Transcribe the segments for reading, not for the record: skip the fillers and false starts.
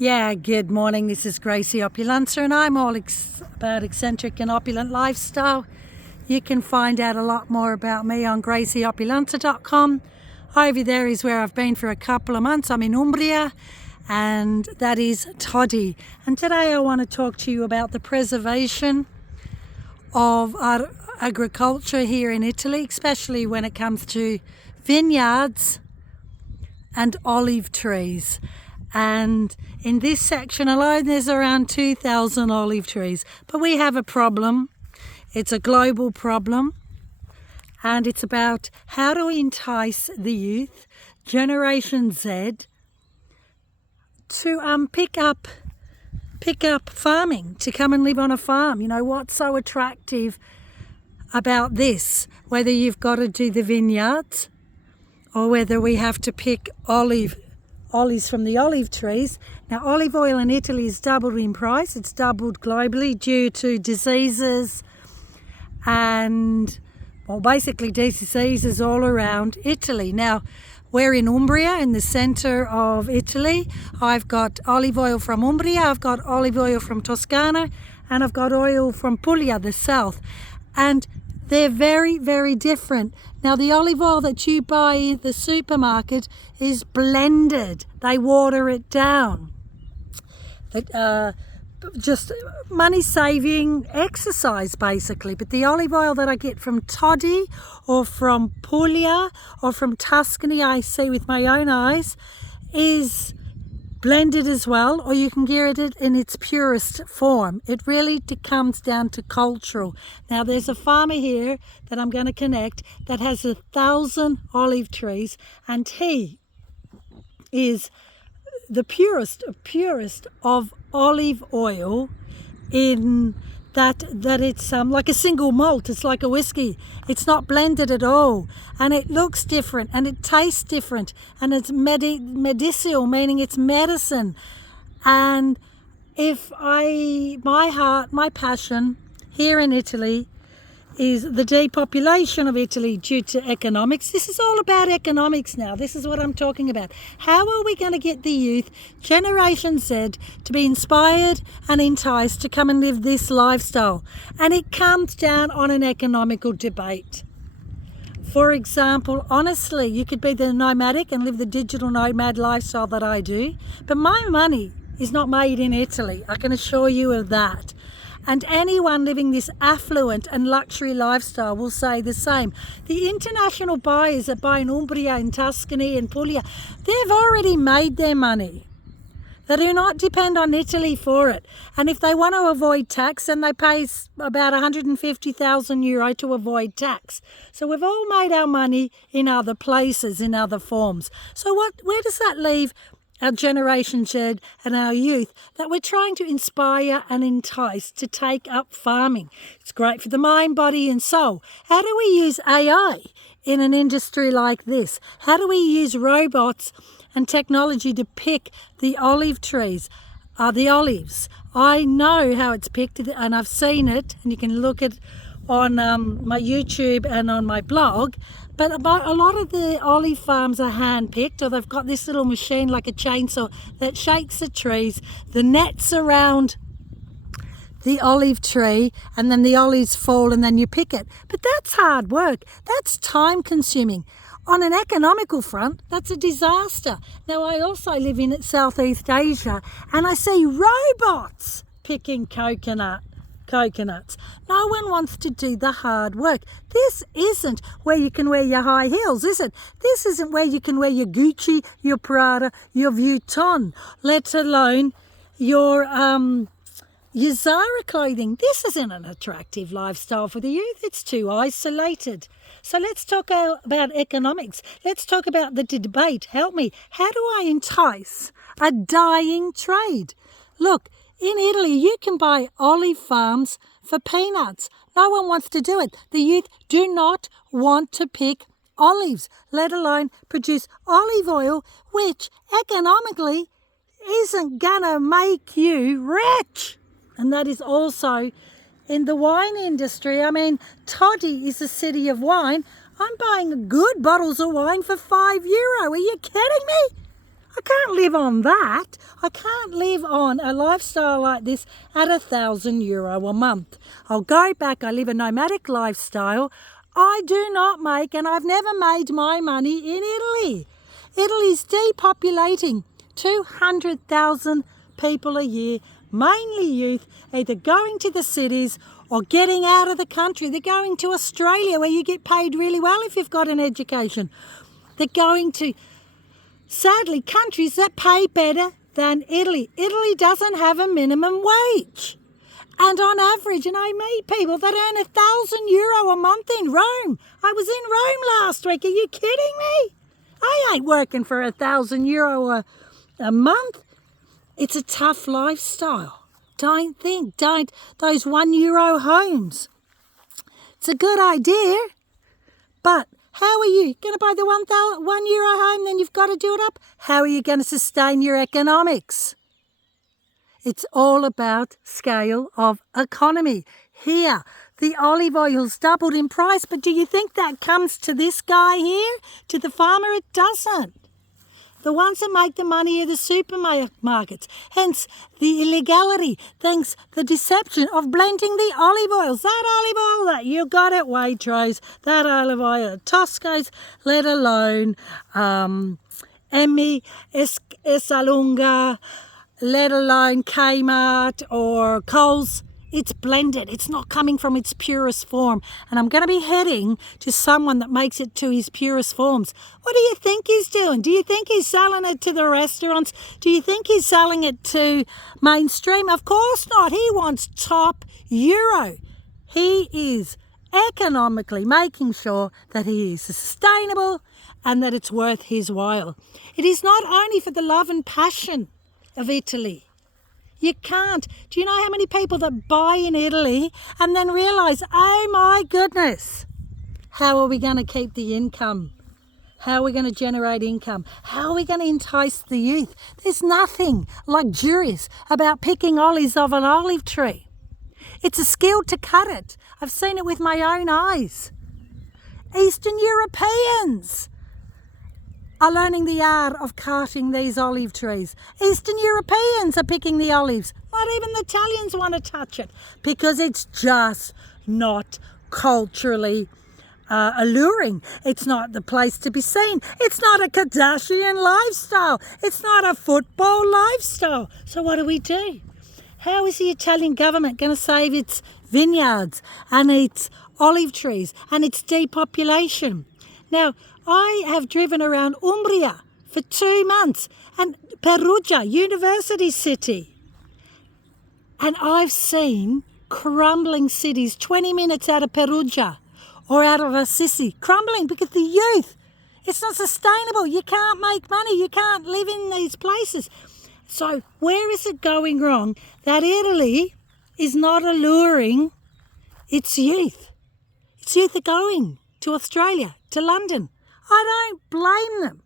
Yeah, good morning. This is Gracie Opulenza, and I'm all about eccentric and opulent lifestyle. You can find out a lot more about me on gracieopulenza.com. Over there is where I've been for a couple of months. I'm in Umbria, and that is Toddy. And today I want to talk to you about the preservation of our agriculture here in Italy, especially when it comes to vineyards and olive trees. And in this section alone there's around 2,000 olive trees, but we have a problem. It's a global problem, and it's about how to entice the youth, Generation Z, to pick up farming, to come and live on a farm. You know, what's so attractive about this, whether you've got to do the vineyards or whether we have to pick olives from the olive trees. Now, olive oil in Italy has doubled in price. It's doubled globally due to diseases and, well, basically diseases all around Italy. Now, we're in Umbria, in the centre of Italy. I've got olive oil from Umbria, I've got olive oil from Toscana, and I've got oil from Puglia, the south. And they're very, very different. Now, the olive oil that you buy in the supermarket is blended. They water it down. Just money-saving exercise, basically. But the olive oil that I get from Toddy or from Puglia or from Tuscany, I see with my own eyes, is blended as well, or you can get it in its purest form. It really comes down to cultural. Now, there's a farmer here that I'm going to connect that has 1,000 olive trees, and he is the purest of olive oil, in that it's like a single malt. It's like a whiskey. It's not blended at all, and it looks different and it tastes different, and it's medicinal, meaning it's medicine. And my passion here in Italy is the depopulation of Italy due to economics. This is all about economics now. This is what I'm talking about. How are we going to get the youth, Generation Z, to be inspired and enticed to come and live this lifestyle? And it comes down on an economical debate. For example, honestly, you could be the nomadic and live the digital nomad lifestyle that I do, but my money is not made in Italy. I can assure you of that. And anyone living this affluent and luxury lifestyle will say the same. The international buyers that buy in Umbria, in Tuscany and Puglia, they've already made their money. They do not depend on Italy for it. And if they want to avoid tax, then they pay about €150,000 to avoid tax. So we've all made our money in other places, in other forms. So where does that leave our Generation Z and our youth, that we're trying to inspire and entice to take up farming? It's great for the mind, body and soul. How do we use AI in an industry like this? How do we use robots and technology to pick the olive trees, the olives? I know how it's picked, and I've seen it, and you can look at on my YouTube and on my blog. But a lot of the olive farms are hand-picked, or they've got this little machine like a chainsaw that shakes the trees. The nets around the olive tree, and then the olives fall, and then you pick it. But that's hard work. That's time-consuming. On an economical front, that's a disaster. Now, I also live in Southeast Asia, and I see robots picking coconuts. No one wants to do the hard work. This isn't where you can wear your high heels, is it? This isn't where you can wear your Gucci, your Prada, your Vuitton, let alone your Zara clothing. This isn't an attractive lifestyle for the youth. It's too isolated. So let's talk about economics. Let's talk about the debate. Help me. How do I entice a dying trade? Look, in Italy, you can buy olive farms for peanuts. No one wants to do it. The youth do not want to pick olives, let alone produce olive oil, which economically isn't gonna make you rich. And that is also in the wine industry. I mean, Toddy is a city of wine. I'm buying good bottles of wine for €5. Are you kidding me? I can't live on that. I can't live on a lifestyle like this at €1,000 a month. I'll go back. I live a nomadic lifestyle. I do not make, and I've never made my money in Italy. Italy's depopulating. 200,000 people a year, mainly youth, either going to the cities or getting out of the country. They're going to Australia, where you get paid really well if you've got an education. They're going to, sadly, countries that pay better than Italy. Italy doesn't have a minimum wage. And on average, and I meet people that earn €1,000 a month in Rome. I was in Rome last week. Are you kidding me? I ain't working for €1,000 a month. It's a tough lifestyle. Don't those €1 homes. It's a good idea, but how are you going to buy the €1 home? Then you've got to do it up. How are you going to sustain your economics? It's all about scale of economy. Here, the olive oil's doubled in price, but do you think that comes to this guy here, to the farmer? It doesn't. The ones that make the money are the supermarkets. Hence, the illegality, thanks the deception of blending the olive oils. That olive oil that you got at Waitrose, that olive oil at Tosco's, let alone Emmy, Essalunga, let alone Kmart or Coles. It's blended. It's not coming from its purest form. And I'm going to be heading to someone that makes it to his purest forms. What do you think he's doing? Do you think he's selling it to the restaurants? Do you think he's selling it to mainstream? Of course not. He wants top euro. He is economically making sure that he is sustainable and that it's worth his while. It is not only for the love and passion of Italy. You can't. Do you know how many people that buy in Italy and then realise, oh my goodness, how are we going to keep the income? How are we going to generate income? How are we going to entice the youth? There's nothing luxurious about picking olives off an olive tree. It's a skill to cut it. I've seen it with my own eyes. Eastern Europeans are learning the art of carting these olive trees. Eastern Europeans are picking the olives. Not even the Italians want to touch it because it's just not culturally alluring. It's not the place to be seen. It's not a Kardashian lifestyle. It's not a football lifestyle. So what do? How is the Italian government going to save its vineyards and its olive trees and its depopulation? Now, I have driven around Umbria for 2 months and Perugia, university city. And I've seen crumbling cities 20 minutes out of Perugia or out of Assisi, crumbling because the youth, it's not sustainable. You can't make money. You can't live in these places. So where is it going wrong that Italy is not alluring its youth? Its youth are going to Australia, to London. I don't blame them.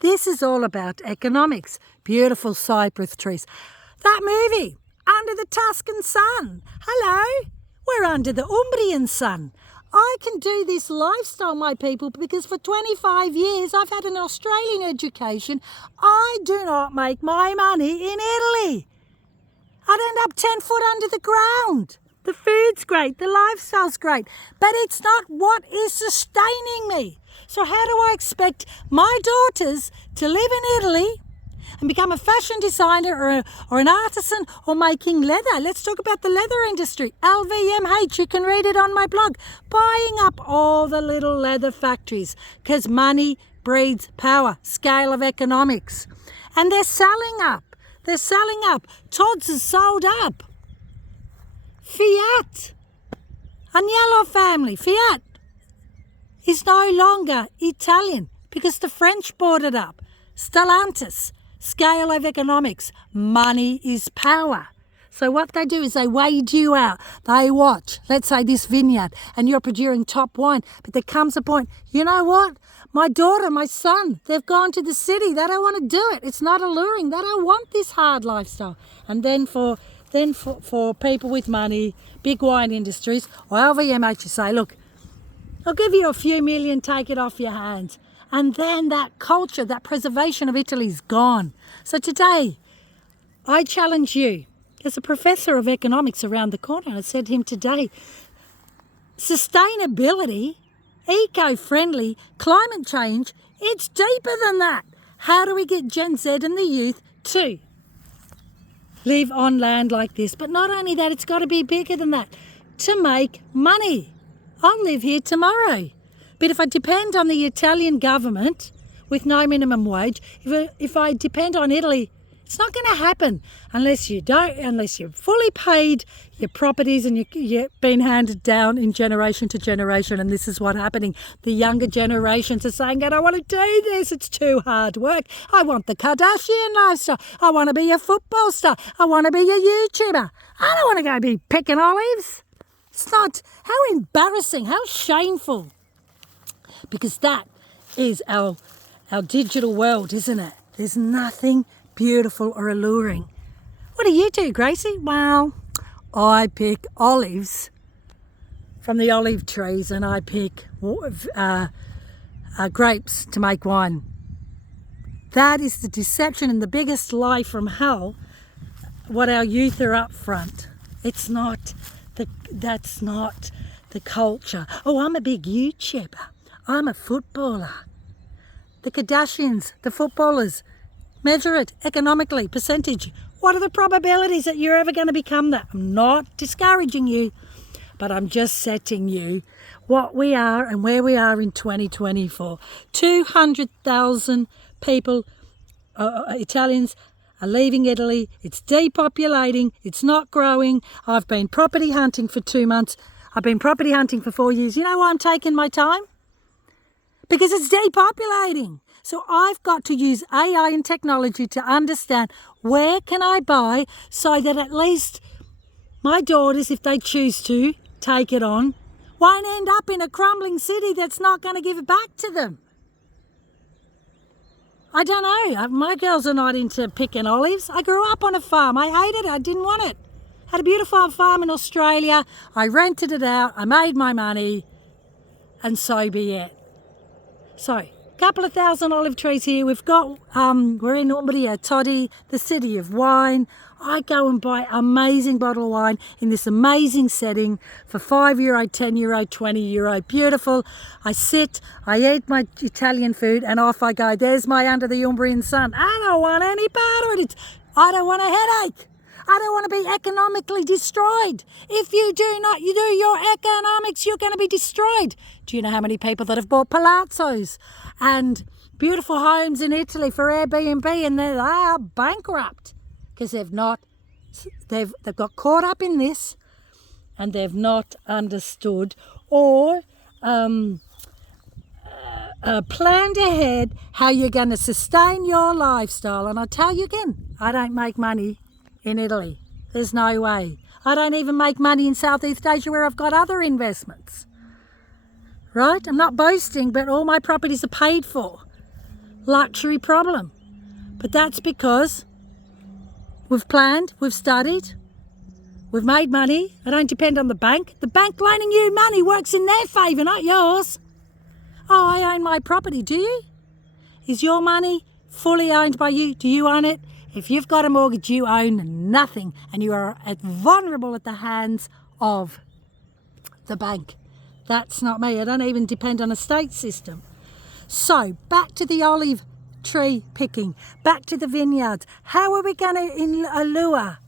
This is all about economics. Beautiful cypress trees. That movie, Under the Tuscan Sun. Hello, we're under the Umbrian sun. I can do this lifestyle, my people, because for 25 years I've had an Australian education. I do not make my money in Italy. I'd end up 10 foot under the ground. The food's great, the lifestyle's great, but it's not what is sustaining me. So how do I expect my daughters to live in Italy and become a fashion designer or an artisan or making leather? Let's talk about the leather industry. LVMH, you can read it on my blog. Buying up all the little leather factories because money breeds power, scale of economics. And they're selling up. They're selling up. Todd's is sold up. Fiat, Agnello family, Fiat is no longer Italian because the French bought it up. Stellantis, scale of economics, money is power. So what they do is they wade you out. They watch, let's say this vineyard, and you're producing top wine. But there comes a point, you know what? My daughter, my son, they've gone to the city. They don't want to do it. It's not alluring. They don't want this hard lifestyle. And then for people with money, big wine industries, or LVMH, you say, look, I'll give you a few million, take it off your hands. And then that culture, that preservation of Italy is gone. So today, I challenge you. There's a professor of economics around the corner. I said to him today, sustainability, eco-friendly, climate change, it's deeper than that. How do we get Gen Z and the youth to live on land like this? But not only that, it's got to be bigger than that. To make money. I'll live here tomorrow. But if I depend on the Italian government with no minimum wage, if I depend on Italy, it's not going to happen unless you're fully paid your properties and you're being handed down in generation to generation. And this is what's happening. The younger generations are saying, I don't want to do this. It's too hard work. I want the Kardashian lifestyle. I want to be a football star. I want to be a YouTuber. I don't want to go be picking olives. It's not. How embarrassing. How shameful. Because that is our digital world, isn't it? There's nothing beautiful or alluring. What do you do, Gracie? Well, I pick olives from the olive trees and I pick grapes to make wine. That is the deception and the biggest lie from hell, what our youth are up front. That's not the culture. Oh, I'm a big YouTuber. I'm a footballer. The Kardashians, the footballers, measure it economically, percentage. What are the probabilities that you're ever going to become that? I'm not discouraging you, but I'm just setting you what we are and where we are in 2024. 200,000 people, Italians, are leaving Italy. It's depopulating. It's not growing. I've been property hunting for 2 months. I've been property hunting for 4 years. You know why I'm taking my time? Because it's depopulating. So I've got to use AI and technology to understand where can I buy so that at least my daughters, if they choose to take it on, won't end up in a crumbling city that's not going to give it back to them. I don't know. My girls are not into picking olives. I grew up on a farm. I hated it. I didn't want it. Had a beautiful farm in Australia. I rented it out. I made my money. And so be it. So, couple of thousand olive trees here. We've got, we're in Umbria, Toddy, the city of wine. I go and buy amazing bottle of wine in this amazing setting for €5, €10, €20. Beautiful. I sit, I eat my Italian food and off I go. There's my under the Umbrian sun. I don't want any part of it. I don't want a headache. I don't want to be economically destroyed. If you do not do your economics, you're going to be destroyed. Do you know how many people that have bought palazzos and beautiful homes in Italy for Airbnb and they are bankrupt because they've got caught up in this and they've not understood or planned ahead how you're going to sustain your lifestyle. And I tell you again, I don't make money in Italy. There's no way. I don't even make money in Southeast Asia where I've got other investments. Right? I'm not boasting, but all my properties are paid for. Luxury problem. But that's because we've planned, we've studied, we've made money. I don't depend on the bank. The bank loaning you money works in their favour, not yours. Oh, I own my property. Do you? Is your money fully owned by you? Do you own it? If you've got a mortgage, you own nothing and you are vulnerable at the hands of the bank. That's not me. I don't even depend on a state system. So back to the olive tree picking, back to the vineyards. How are we going to allure,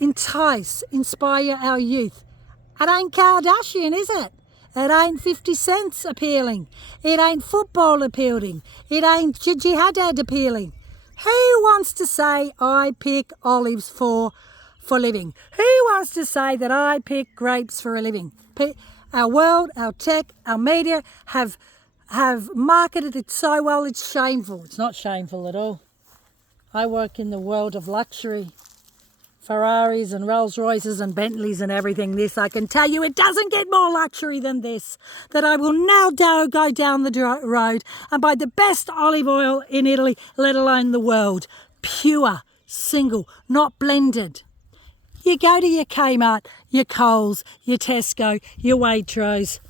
entice, inspire our youth? It ain't Kardashian, is it? It ain't 50 cents appealing. It ain't football appealing. It ain't Gigi Hadid appealing. Who wants to say I pick olives for living? Who wants to say that I pick grapes for a living? Our world, our tech, our media have marketed it so well it's shameful. It's not shameful at all. I work in the world of luxury. Ferraris and Rolls Royces and Bentleys and everything. This, I can tell you, it doesn't get more luxury than this. That I will now go down the road and buy the best olive oil in Italy, let alone the world. Pure, single, not blended. You go to your Kmart, your Coles, your Tesco, your Waitrose.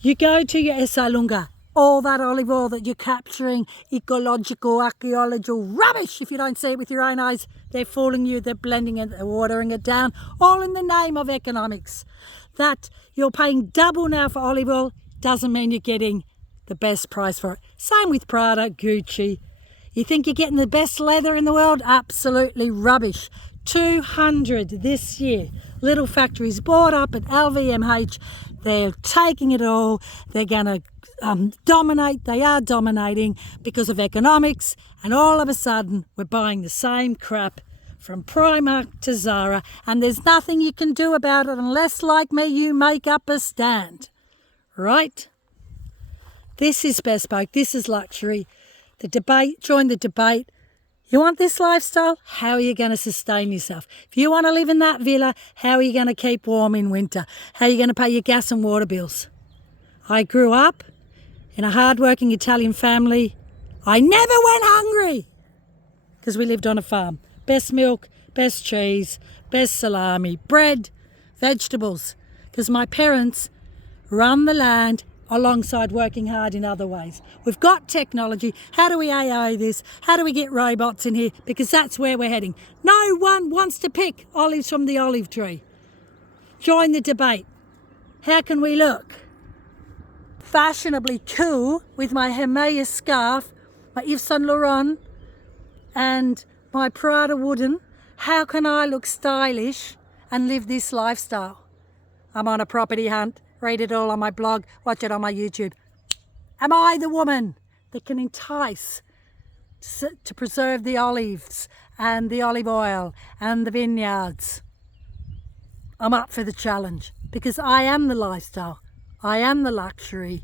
You go to your Essalunga. all that olive oil that you're capturing, ecological, archaeological rubbish. If you don't see it with your own eyes, they're fooling you, they're blending it, they're watering it down, all in the name of economics. That you're paying double now for olive oil doesn't mean you're getting the best price for it. Same with Prada, Gucci. You think you're getting the best leather in the world? Absolutely rubbish. 200 this year. Little factories bought up at LVMH. They're taking it all. They're going to dominate. They are dominating because of economics. And all of a sudden, we're buying the same crap from Primark to Zara. And there's nothing you can do about it unless, like me, you make up a stand. Right? This is bespoke. This is luxury. The debate, join the debate. You want this lifestyle? How are you going to sustain yourself? If you want to live in that villa, how are you going to keep warm in winter? How are you going to pay your gas and water bills? I grew up in a hard-working Italian family. I never went hungry because we lived on a farm. Best milk, best cheese, best salami, bread, vegetables. Because my parents run the land alongside working hard in other ways. We've got technology. How do we AI this? How do we get robots in here? Because that's where we're heading. No one wants to pick olives from the olive tree. Join the debate. How can we look fashionably cool with my Hermès scarf, my Yves Saint Laurent and my Prada wooden? How can I look stylish and live this lifestyle? I'm on a property hunt. Read it all on my blog, watch it on my YouTube. Am I the woman that can entice to preserve the olives and the olive oil and the vineyards? I'm up for the challenge because I am the lifestyle. I am the luxury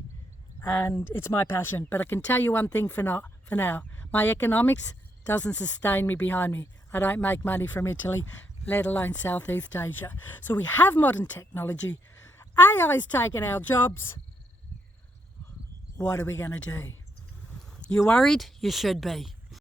and it's my passion. But I can tell you one thing for now. My economics doesn't sustain me behind me. I don't make money from Italy, let alone Southeast Asia. So we have modern technology. AI's taken our jobs. What are we going to do? You worried? You should be.